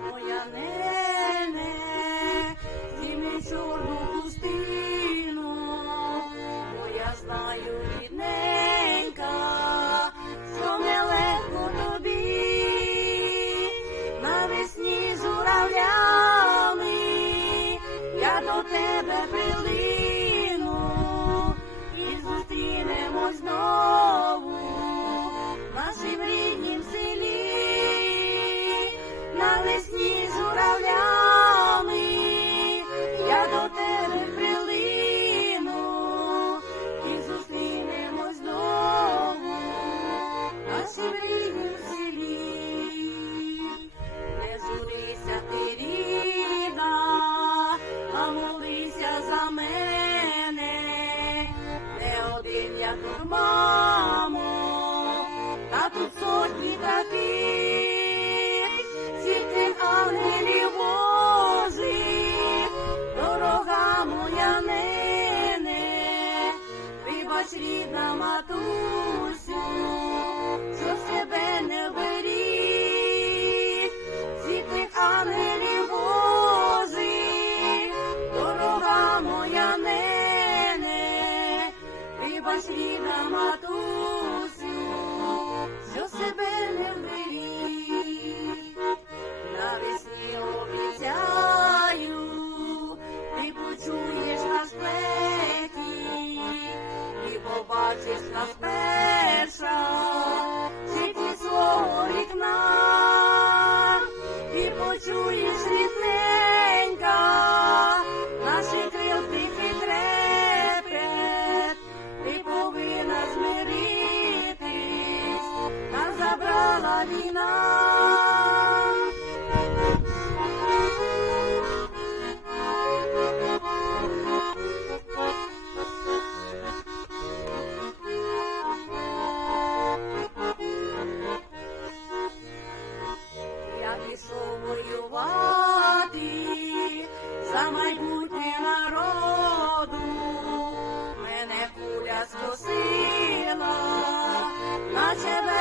моя нене, зімі чорну навесні журавлями, я до тебе прилину і зустрінемось знову нашім ріднім селі. Не журися ти рідна, а молися за мене, не один я тут, вибач рідна матусю, що себе не беріг, світлих ангелів Божих, дорога моя нене, вибач рідна матусю, що себе побачиш нас перша, житті свого вікна, і почуєш рідненька, наші крил тихий ти повинна змиритись, нас забрала війна. За майбутнє народу, мене куля скосила, наче